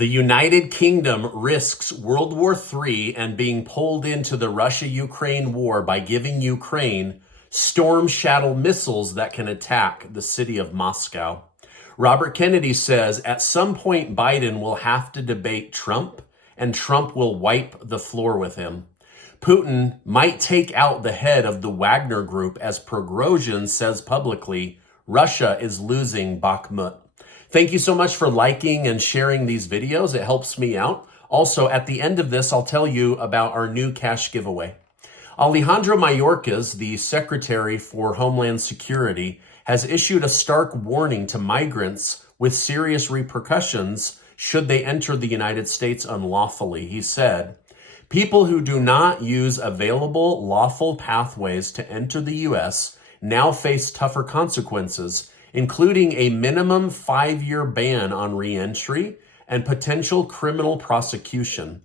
The United Kingdom risks World War III and being pulled into the Russia-Ukraine war by giving Ukraine Storm Shadow missiles that can attack the city of Moscow. Robert Kennedy says at some point Biden will have to debate Trump, and Trump will wipe the floor with him. Putin might take out the head of the Wagner group as Progozhin says publicly, Russia is losing Bakhmut. Thank you so much for liking and sharing these videos. It helps me out. Also, at the end of this, I'll tell you about our new cash giveaway. Alejandro Mayorkas, the Secretary for Homeland Security, has issued a stark warning to migrants with serious repercussions should they enter the United States unlawfully. He said, people who do not use available lawful pathways to enter the U.S. now face tougher consequences, including a minimum 5-year ban on re-entry and potential criminal prosecution.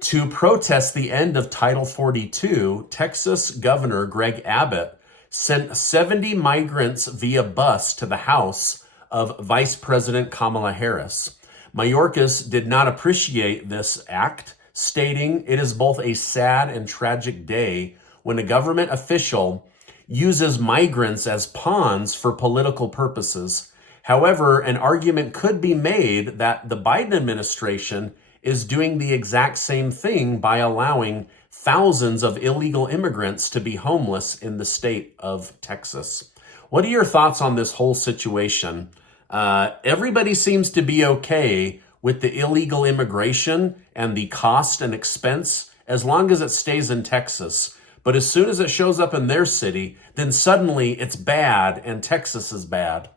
To protest the end of Title 42, Texas Governor Greg Abbott sent 70 migrants via bus to the house of Vice President Kamala Harris. Mayorkas did not appreciate this act, stating, it is both a sad and tragic day when a government official uses migrants as pawns for political purposes. However, an argument could be made that the Biden administration is doing the exact same thing by allowing thousands of illegal immigrants to be homeless in the state of Texas. What are your thoughts on this whole situation? Everybody seems to be okay with the illegal immigration and the cost and expense as long as it stays in Texas. But as soon as it shows up in their city, then suddenly it's bad and Texas is bad.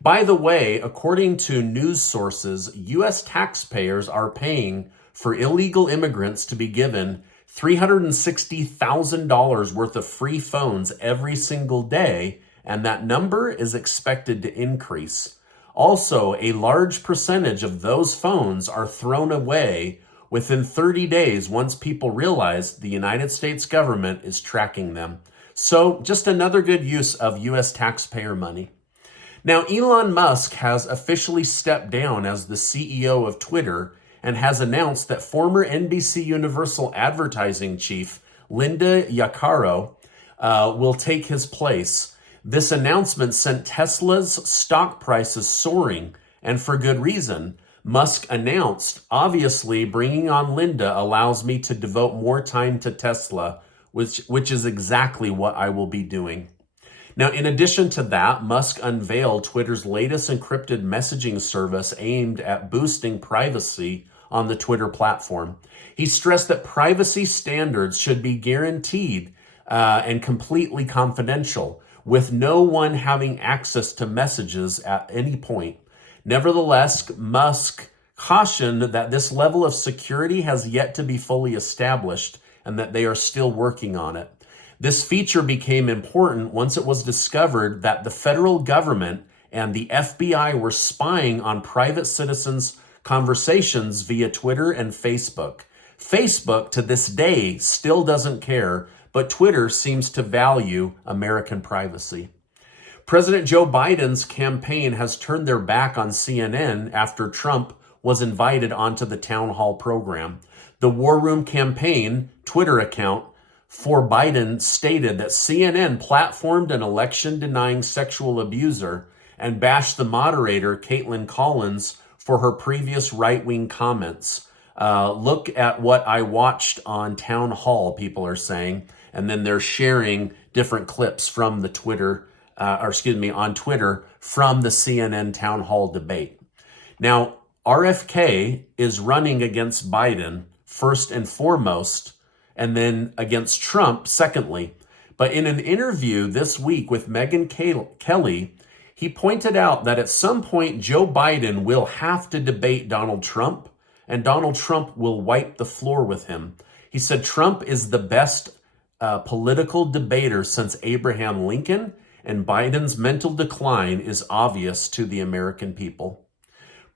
By the way, according to news sources, U.S. taxpayers are paying for illegal immigrants to be given $360,000 worth of free phones every single day, and that number is expected to increase. Also, a large percentage of those phones are thrown away within 30 days once people realize the United States government is tracking them. So just another good use of U.S. taxpayer money. Now, Elon Musk has officially stepped down as the CEO of Twitter and has announced that former NBC Universal advertising chief Linda Yaccardo will take his place. This announcement sent Tesla's stock prices soaring, and for good reason. Musk announced, obviously, bringing on Linda allows me to devote more time to Tesla, which is exactly what I will be doing. Now, in addition to that, Musk unveiled Twitter's latest encrypted messaging service aimed at boosting privacy on the Twitter platform. He stressed that privacy standards should be guaranteed and completely confidential, with no one having access to messages at any point. Nevertheless, Musk cautioned that this level of security has yet to be fully established and that they are still working on it. This feature became important once it was discovered that the federal government and the FBI were spying on private citizens' conversations via Twitter and Facebook. Facebook, to this day, still doesn't care, but Twitter seems to value American privacy. President Joe Biden's campaign has turned their back on CNN after Trump was invited onto the town hall program. The War Room Campaign Twitter account for Biden stated that CNN platformed an election-denying sexual abuser and bashed the moderator, Caitlin Collins, for her previous right-wing comments. Look at what I watched on Town Hall, people are saying, and then they're sharing different clips from the on Twitter from the CNN Town Hall debate. Now, RFK is running against Biden first and foremost, and then against Trump, secondly. But in an interview this week with Megyn Kelly, he pointed out that at some point Joe Biden will have to debate Donald Trump, and Donald Trump will wipe the floor with him. He said Trump is the best political debater since Abraham Lincoln, and Biden's mental decline is obvious to the American people.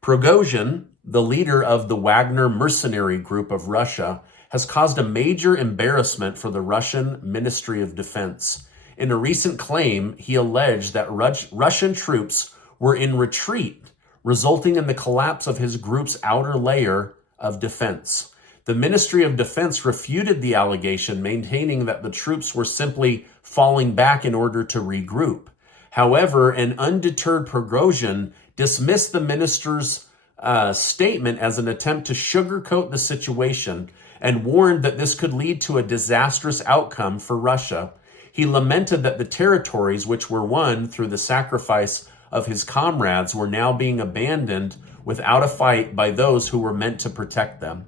Prigozhin, the leader of the Wagner mercenary group of Russia, has caused a major embarrassment for the Russian Ministry of Defense. In a recent claim, he alleged that Russian troops were in retreat resulting in the collapse of his group's outer layer of defense. The Ministry of Defense refuted the allegation, maintaining that the troops were simply falling back in order to regroup. However, an undeterred Prigozhin dismissed the minister's statement as an attempt to sugarcoat the situation and warned that this could lead to a disastrous outcome for Russia. He lamented that the territories which were won through the sacrifice of his comrades were now being abandoned without a fight by those who were meant to protect them.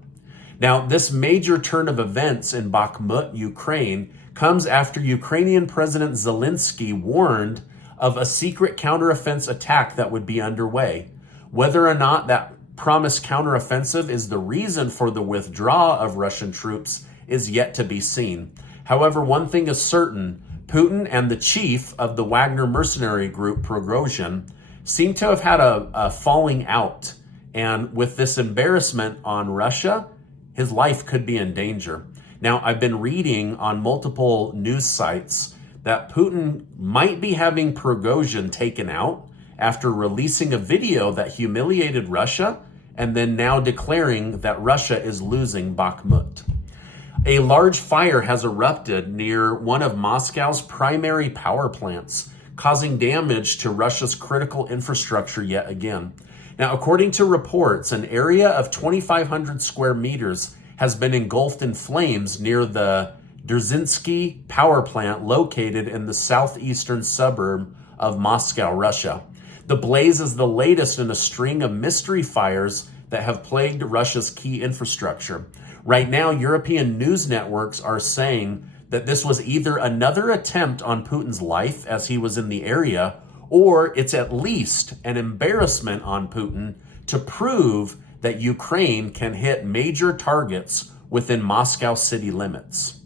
Now, this major turn of events in Bakhmut, Ukraine, comes after Ukrainian President Zelensky warned of a secret counteroffensive attack that would be underway. Whether or not that promised counteroffensive is the reason for the withdrawal of Russian troops is yet to be seen. However, one thing is certain: Putin and the chief of the Wagner mercenary group, Progozhin, seem to have had a falling out. And with this embarrassment on Russia, his life could be in danger. Now, I've been reading on multiple news sites that Putin might be having Prigozhin taken out after releasing a video that humiliated Russia and then now declaring that Russia is losing Bakhmut. A large fire has erupted near one of Moscow's primary power plants, causing damage to Russia's critical infrastructure yet again. Now, according to reports, an area of 2,500 square meters has been engulfed in flames near the Derzinsky power plant located in the southeastern suburb of Moscow, Russia. The blaze is the latest in a string of mystery fires that have plagued Russia's key infrastructure. Right now, European news networks are saying that this was either another attempt on Putin's life as he was in the area, or it's at least an embarrassment on Putin to prove that Ukraine can hit major targets within Moscow city limits.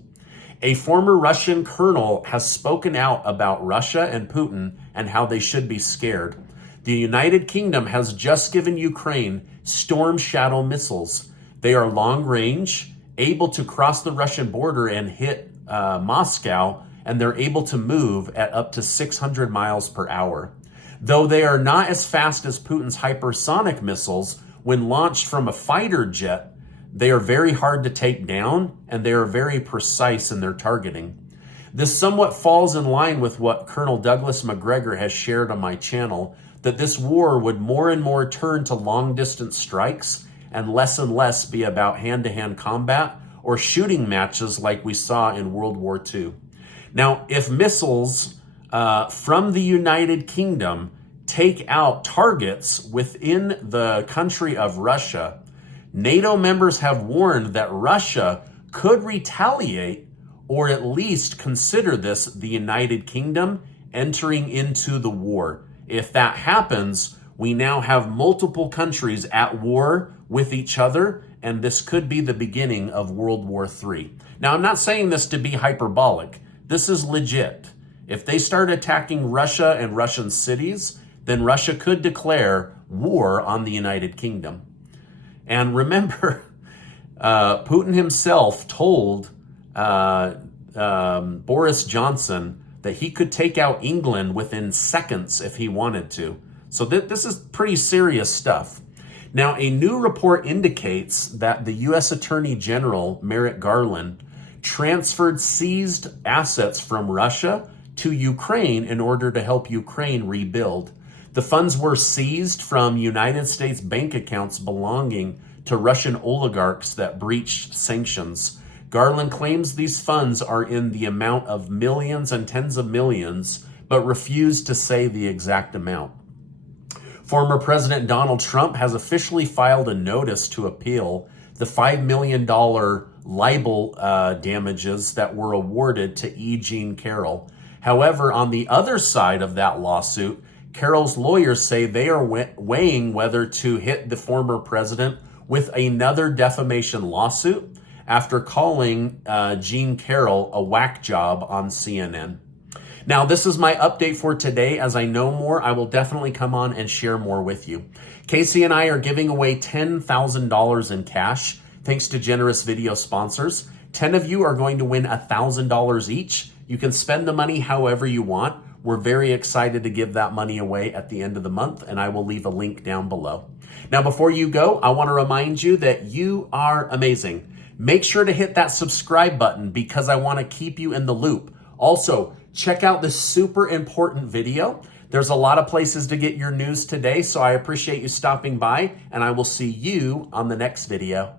A former Russian colonel has spoken out about Russia and Putin and how they should be scared. The United Kingdom has just given Ukraine Storm Shadow missiles. They are long range, able to cross the Russian border and hit Moscow, and they're able to move at up to 600 miles per hour. Though they are not as fast as Putin's hypersonic missiles, when launched from a fighter jet, they are very hard to take down, and they are very precise in their targeting. This somewhat falls in line with what Colonel Douglas McGregor has shared on my channel, that this war would more and more turn to long-distance strikes and less be about hand-to-hand combat or shooting matches like we saw in World War II. Now, if missiles from the United Kingdom take out targets within the country of Russia, NATO members have warned that Russia could retaliate or at least consider this the United Kingdom entering into the war. If that happens, we now have multiple countries at war with each other, and this could be the beginning of World War III. Now, I'm not saying this to be hyperbolic. This is legit. If they start attacking Russia and Russian cities, then Russia could declare war on the United Kingdom. And remember, Putin himself told Boris Johnson that he could take out England within seconds if he wanted to. So this is pretty serious stuff. Now, a new report indicates that the U.S. Attorney General, Merrick Garland, transferred seized assets from Russia to Ukraine in order to help Ukraine rebuild. The funds were seized from United States bank accounts belonging to Russian oligarchs that breached sanctions. Garland claims these funds are in the amount of millions and tens of millions, but refused to say the exact amount. Former President Donald Trump has officially filed a notice to appeal the $5 million libel damages that were awarded to E. Jean Carroll. However, on the other side of that lawsuit, Carroll's lawyers say they are weighing whether to hit the former president with another defamation lawsuit after calling Jean Carroll a whack job on CNN. Now, this is my update for today. As I know more, I will definitely come on and share more with you. Casey and I are giving away $10,000 in cash, thanks to generous video sponsors. 10 of you are going to win $1,000 each. You can spend the money however you want. We're very excited to give that money away at the end of the month, and I will leave a link down below. Now, before you go, I want to remind you that you are amazing. Make sure to hit that subscribe button because I want to keep you in the loop. Also, check out this super important video. There's a lot of places to get your news today, so I appreciate you stopping by, and I will see you on the next video.